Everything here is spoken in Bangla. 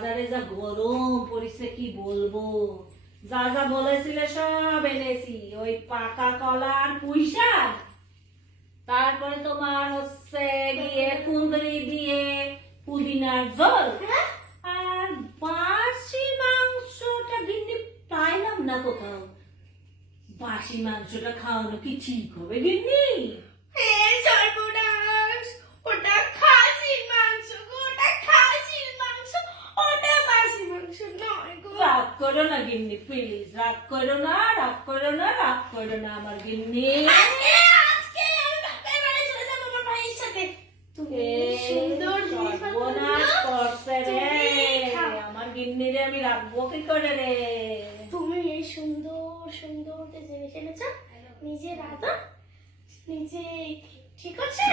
বাজারে যা গরম পড়েছে কি বলবো। যা যা বলেছিলে সব এনেছি, ওই পাকা কলা আর পুঁই শাক, তারপরে তোমার হচ্ছে গিয়ে কুঁদরি দিয়ে পুদিনার ঝোল, আর বাসি মাংসটা গিন্নি পাইলাম না কোথাও। বাসি মাংসটা খাওয়ানো কি ঠিক হবে গিন্নি? সর্বনাশ, ওটা খাসির মাংস গো, ওটা খাসির মাংস, ওটা বাসি মাংস নয় গো। রাগ করো না গিন্নি, প্লিজ রাগ করো না, রাগ করো না, রাগ করো না আমার গিন্নি। আজকে আমি বাপের বাড়ি চলে যাবো আমার ভাইয়ের সাথে। তুমি সুন্দর জিনিস সর্বনাশ করছে রে, খাও। আমার গিন্নি রে আমি রাখবো কি করে রে? তুমি এই সুন্দর সুন্দর যে জিনিস এনেছো, নিজে রাধা, নিজে ঠিক আছে।